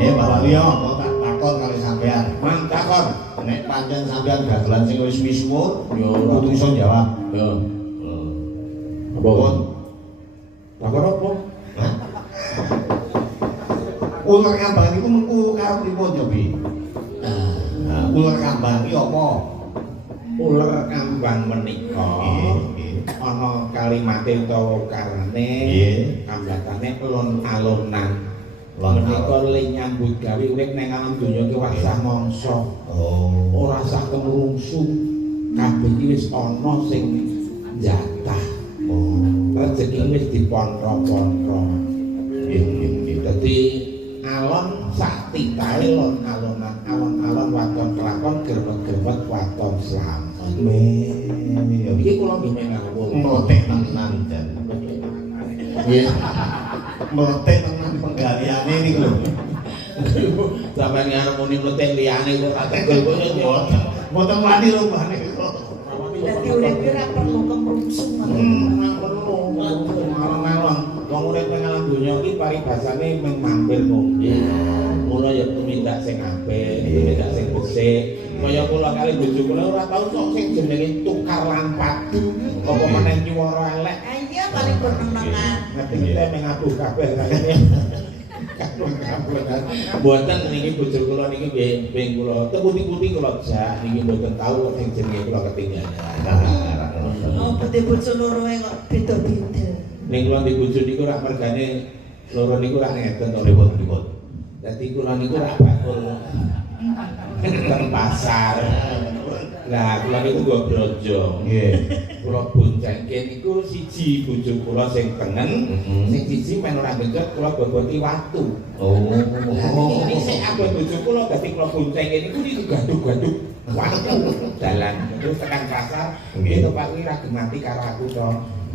Bapak Liya, kok tak takon kali sampean. Man takon. Nek pancen sampean dagelan sing wis misuwur, ya kudu iso jawab. Ya. Apa kon? Takon apa? Hah? Ular kambang iku mengku karo pripun yo, Bi? Ular kambang iki apa? Ular kambang menika Nggih. ana kalimate utawa karane Nggih. kambatane alon-alonan. Lon Menika le nyambut gawe urip ning alam donya ki wasah mangsa. Oh. Ora sah kemrungsu. Kabeh iki wis ana sing njatah. Oh. Rezeki wis dipontro-pontro. Nggih, nggih, nggih. Dadi alon sak titahe lon alonan, alon-alon waton kelakon gerbet-gerbet waton slamet. Iki kula nggih mengawul. Mlotek tenan jan. Nggih. Mlotek tenan penggaliane niku lho. Sampeyan arep muni mletek liyane kok tak tegel kok yo. Mboten wani rupane. Dadi urip ora perlu kemrungsung. Ora perlu alon-alon. Wong urip ning alam donya iki paribasane mung mampir ngombe. Mula ya tumindak sing apik, tumindak sing becik. Kaya kula kali bojo kula ora tau sok sing jenenge tukar lan padu. Apa meneh nyuwara elek. Ayo paling benengan. Ngerti kita mengaduh kabeh kayane. Mboten niki bojo kula niki nggih ping kula teputi-puti kula jak niki mboten tau sing jenenge kula ketinggalan. Oh, putih bojo loro kok beda-beda. Ning kula di bojo niku rak mergane loro niku rak ngeten to Ribut-ribut. Dadi kula niku rak bakul teng pasar. Lah kula niku nggo bronjong. Nggih. Kula boncengke niku siji bojo kula sing tengen, sing siji men ora genjot kula boboti watu. Oh. Ini sing abot bojo kula dadi kula boncengke niku digaduk-gaduk watu dalan terus tekan pasar. Nggih to Pak kuwi ra gemati karo aku to.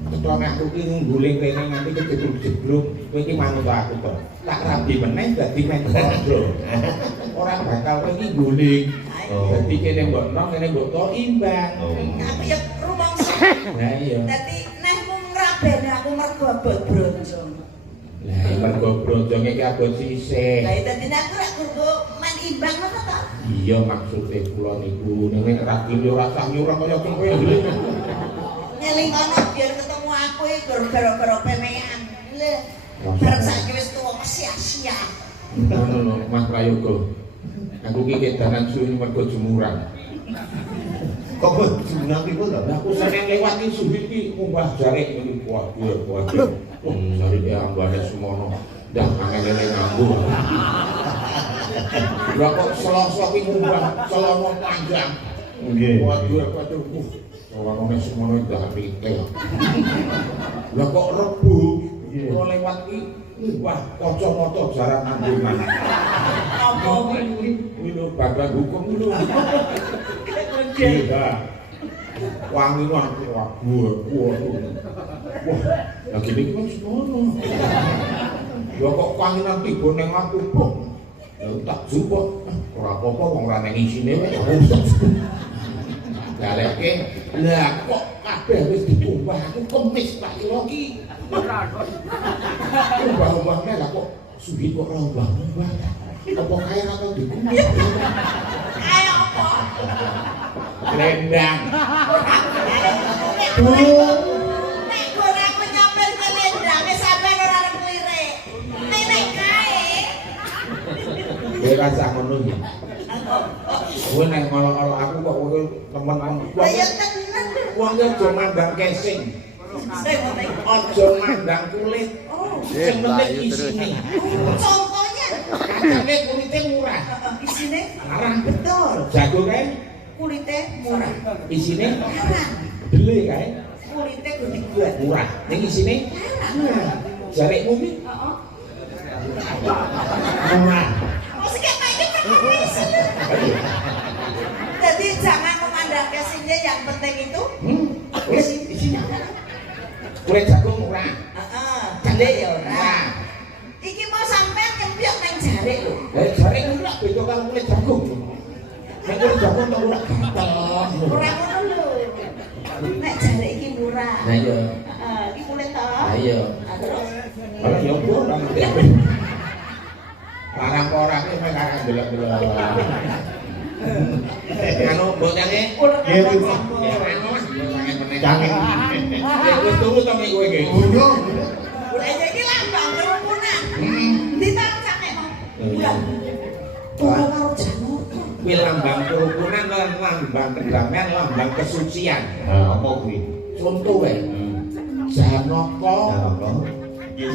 Ketone aku ki ngguling kene nganti kejeblok-jeblok, kowe iki manut aku to. Tak rabi meneh dadi mentodo. Ora bakal kowe iki ngguling. Dadi kene mbok nok, kene mbok to imbang. Aku ya rumangsa. Lah iya. Dadi neh mung ngrabeni aku mergo abot bronjong. Lah mergo bronjonge ki abot sisih. Lah dadi aku rek kudu men imbang ngono to. Iya maksude kula niku ning ra gelem ora sah nyurah kaya kowe. Nyeling kono biar ketemu aku iki gara-gara pemean. Lho. Bareng saiki wis tuwa sia-sia. Ngono lho Mas Prayoga. Aku ki kedanan suwi mergo jumuran. Kok jumlah pripun to? Lah aku seneng lewat iki suwi iki munggah jarik iki waduh. Jari dia ambane semono. Dah angel-ele nganggo. Lah kok selosok iki munggah celana panjang. Nggih. Waduh. Celana semono dah retail. Lah kok rebu. Kok lewat iki wah kacamata jaran andungan. Apa kuwi? Kuwi lho badan hukum lho. Iya. Wangi wangi waduh. Wah, lagi iki wis ngono. Lho kok wangi nang tiba ning aku kok. Ya tak jupuk. Ora apa-apa wong ora nang isine wae. Daleke lah kok kabeh wis ditumbah aku kemis tak kira ki. Ubah-ubahnya lah kok suwi kok ora ubah-ubah. Apa kaya ra tau dikumpul. Ayo apa? Lendang. Nek ora aku nyamper ke lendange sampean ora arep lirik. Nek kae. Kowe rasa ngono iki. Kowe nek ngolok-olok aku kok kowe temen Lah ya tenan. wong aja mandang casing. Sing penting Aja mandang kulit. Sing penting isine. contohnya Katane kulite murah. isine Larang betul. jago kae Kulite murah. isine Larang. dele kae Kulite gede buat. murah. Ning isine Larang. jarikmu ki Heeh. murah. Oh sik kayak jadi jangan memandang casingnya, yang penting itu Wis isine. Kulit jagung murah. Dele ya ora. Iki mau sampean nyempiok nang jare lho. Lah jarik murah beda karo kulit jagung. Nek kulit jagung kok ora gatel. Ora ngono lho. Nek jare iki murah. Lah iya. Heeh, iki kulit to. Lah iya. Terus Ora yo ora ngerti. Larang kok ora sampe karang delok-delok. Anu botane Ular Iya, kambang Ibu. sampun. ya anu Mas, sangen meneh. Jangan. Wis turu to kowe iki. Bunyo. Udah jadi lambang kerukunan. Ditaruh sampe mau. Iya. Turu karo janur. Kuwi lambang kerukunan lan lambang kedamaian, lambang kesucian. Nah, apa kuwi? Contoh wae. Janaka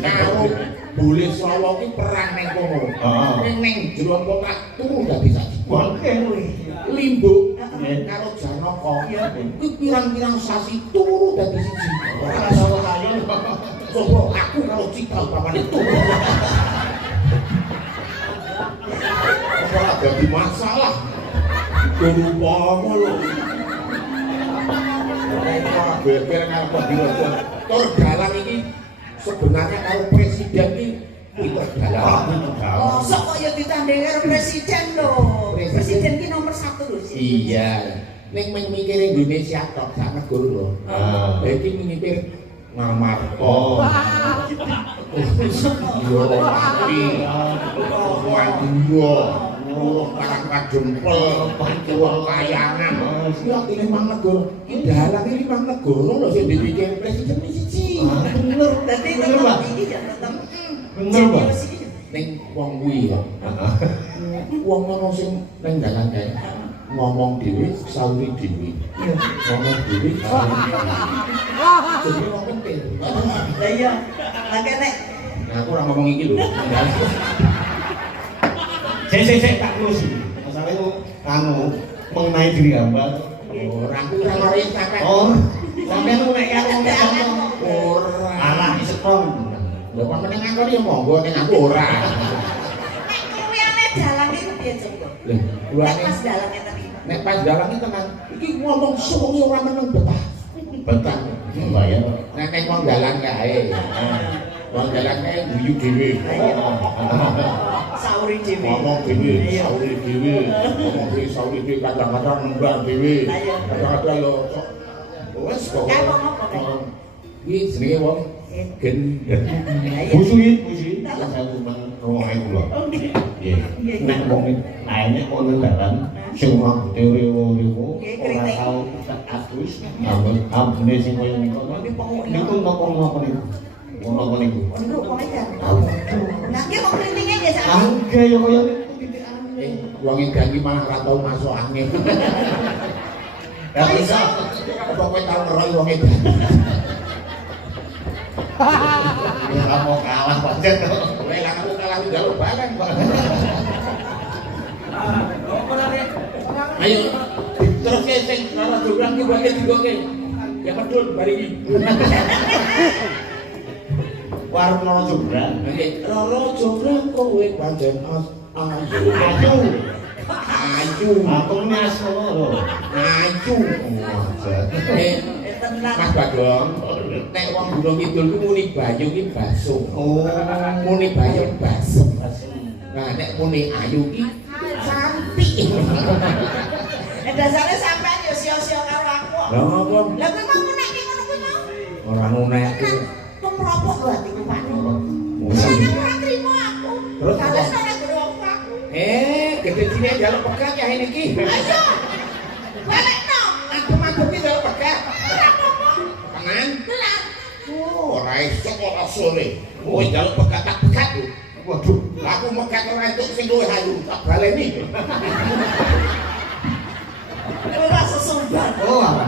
karo Bule Sawa ki perang ning kono. Heeh. Ning jero kotak turu gak bisa. Bangke kuwi. Limbuk karo Janaka. Kuwi pirang-pirang sasi turu dadi siji. Ora salah kaya. Coba aku karo Cikal papane turu. Ora dadi masalah. Turu pomo lho. Ora beber karo diwaca. Tur dalang iki sebenarnya kalau presiden ini kita dalam. Mosok kok ya ditanding karo presiden lho. Presiden ki nomor 1 lho. Iya. Ning mikir Indonesia tok sak negara lho. Ah. Iki mikir ngamar. Oh. Yo mati. Waduh. Oh, parang kadempel, pancuan kayangan. Iki atine mang negara. Iki dalang iki mang negara lho sing dipikir presiden iki siji. Bener. Dadi Bener, Pak. iki ya tetep. Bener, Pak. Ning wong kuwi ya. Wong ngono sing ning dalan kae ngomong dhewe sauri dhewe. Ngomong dhewe sauri dhewe. Jadi wong penting. Lah iya. Lah kene Nah, aku ora ngomong iki lho. Sik tak terus. Masalah itu anu mengenai diri hamba. Ora aku ora mari sampean. Oh, sampean nek karo ngomong Ora. alah disetrong. Lha kok meneng aku ya monggo ning aku ora. nek kuwiane dalang iki piye coba? Lha, Nek kulane pas dalangnya tadi. nek pas dalang iki tenan. Iki ngomong suwung ora meneng betah. Betah. Bayar. Nek nek wong dalan kae. Wong dalan kae guyu dhewe. Sauri dhewe. Ngomong dhewe, sauri dhewe. Ngomong dhewe sauri dhewe kadang-kadang nembang dhewe. Kadang-kadang yo wes kok. Kae wong apa kae? Iki jenenge wong gen. Busuin. Saya cuma rumah iku lho. Iya. Nek wong lainnya kok dalan sing rambute rewo-rewo ora tau atus ambune sing koyo niku. Niku napa niku? Ngono niku. Niku kok ya. Nah, ki kok klintinge ya sak. Angge yo koyo niku titikane. Wong ganti malah ora tau masuk angin. Ya bisa. Apa kowe tau ngeroy wong edan? Ya kamu kalah pancen. Kowe lah aku kalah njaluk barang kok. Ayo terus ke sing ora durang ki wae digoke. Ya pedul bari iki. Warung Loro Jogran. Nggih, Roro Jogran kowe pancen ayu. Ayu. Aku ini asma lho. Ayu. Tenan. Mas Bagong, nek wong Gunung Kidul ku muni Bayu ki Basung. Oh, Muni Bayu Basung. Nah, nek muni Ayu ki cantik. Dasare sampean yo sia-sia karo aku. Lah ngopo? Lah kowe mau nek ki ngono kuwi mau. Ora nunek ku. Pemropok lho atiku Pak. Mesti. Sampeyan ora trimo aku. Terus Kales apa? ora guru aku. Gede sini jaluk pegat ya ini ki. Ayo. Balekno. Aku mabuk ki jaluk pegat. Ora apa-apa. Tenan? Tenan. Ora iso kok sore. Kowe jaluk pegat tak pegat lho. Waduh, aku megat ora entuk sing luwih ayu, tak baleni. Ora sesumbar. oh, apa?